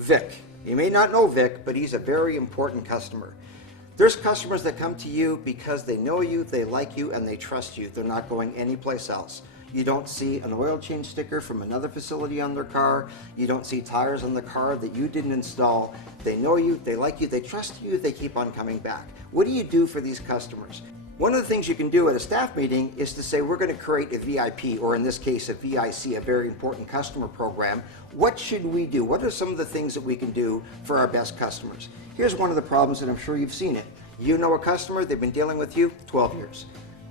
Vic. You may not know Vic, but he's a very important customer. There's customers that come to you because they know you, they like you, and they trust you. They're not going anyplace else. You don't see an oil change sticker from another facility on their car. You don't see tires on the car that you didn't install. They know you, they like you, they trust you, they keep on coming back. What do you do for these customers? One of the things you can do at a staff meeting is to say, we're going to create a VIP, or in this case, a V.I.C, a very important customer program. What should we do? What are some of the things that we can do for our best customers? Here's one of the problems, and I'm sure you've seen it. You know a customer, they've been dealing with you 12 years.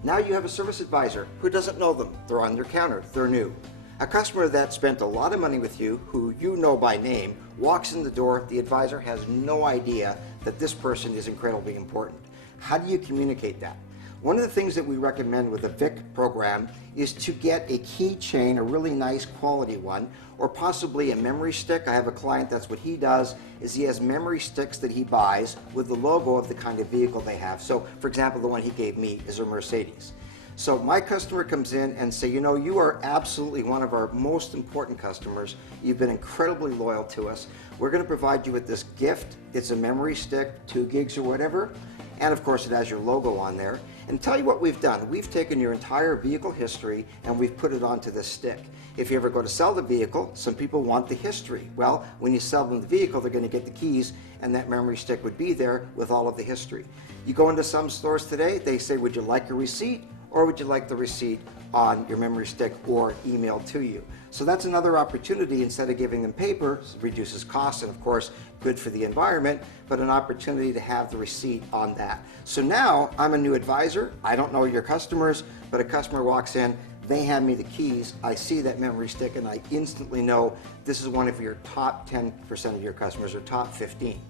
Now you have a service advisor who doesn't know them. They're on their counter, they're new. A customer that spent a lot of money with you, who you know by name, walks in the door, the advisor has no idea that this person is incredibly important. How do you communicate that? One of the things that we recommend with the V.I.C program is to get a keychain, a really nice quality one, or possibly a memory stick. I have a client, that's what he does, is he has memory sticks that he buys with the logo of the kind of vehicle they have. So, for example, the one he gave me is a Mercedes. So my customer comes in and say, you know, you are absolutely one of our most important customers. You've been incredibly loyal to us. We're going to provide you with this gift. It's a memory stick, 2 gigs or whatever. And of course it has your logo on there. And tell you what we've done. We've taken your entire vehicle history and we've put it onto this stick. If you ever go to sell the vehicle, some people want the history. Well, when you sell them the vehicle, they're going to get the keys and that memory stick would be there with all of the history. You go into some stores today, they say, would you like a receipt, or would you like the receipt on your memory stick or emailed to you? So that's another opportunity. Instead of giving them paper, reduces costs and of course good for the environment, but an opportunity to have the receipt on that. So now I'm a new advisor. I don't know your customers, but a customer walks in, they hand me the keys, I see that memory stick, and I instantly know this is one of your top 10% of your customers, or top 15.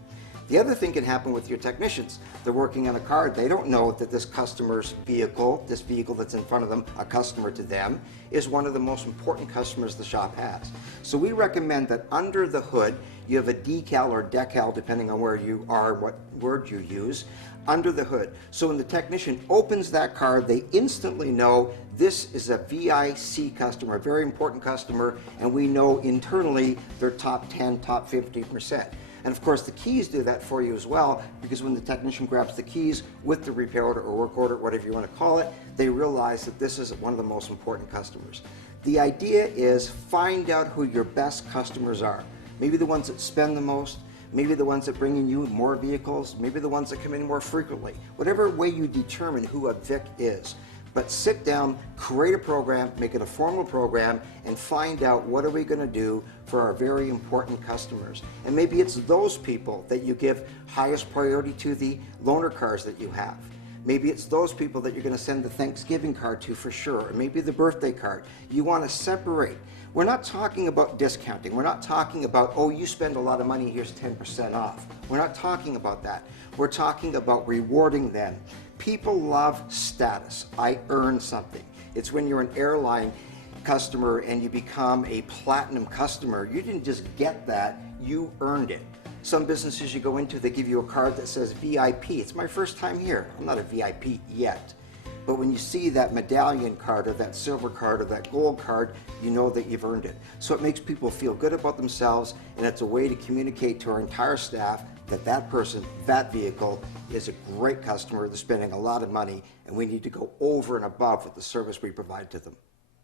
The other thing can happen with your technicians. They're working on a car, they don't know that this customer's vehicle, this vehicle that's in front of them, a customer to them, is one of the most important customers the shop has. So we recommend that under the hood, you have a decal or decal, depending on where you are, what word you use, under the hood. So when the technician opens that car, they instantly know this is a V.I.C customer, a very important customer, and we know internally they're top 10, top 50%. And of course the keys do that for you as well, because when the technician grabs the keys with the repair order or work order, whatever you want to call it, they realize that this is one of the most important customers. The idea is find out who your best customers are. Maybe the ones that spend the most, maybe the ones that bring in you more vehicles, maybe the ones that come in more frequently. Whatever way you determine who a VIC is. But sit down, create a program, make it a formal program, and find out what are we going to do for our very important customers. And maybe it's those people that you give highest priority to the loaner cars that you have. Maybe it's those people that you're going to send the Thanksgiving card to for sure, or maybe the birthday card. You want to separate. We're not talking about discounting. We're not talking about, oh, you spend a lot of money, here's 10% off. We're not talking about that. We're talking about rewarding them. People love status. I earn something. It's when you're an airline customer and you become a platinum customer. You didn't just get that, you earned it. Some businesses you go into, they give you a card that says VIP. It's my first time here. I'm not a VIP yet. But when you see that medallion card or that silver card or that gold card, you know that you've earned it. So it makes people feel good about themselves, and it's a way to communicate to our entire staff that that person, that vehicle, is a great customer. They're spending a lot of money, and we need to go over and above with the service we provide to them.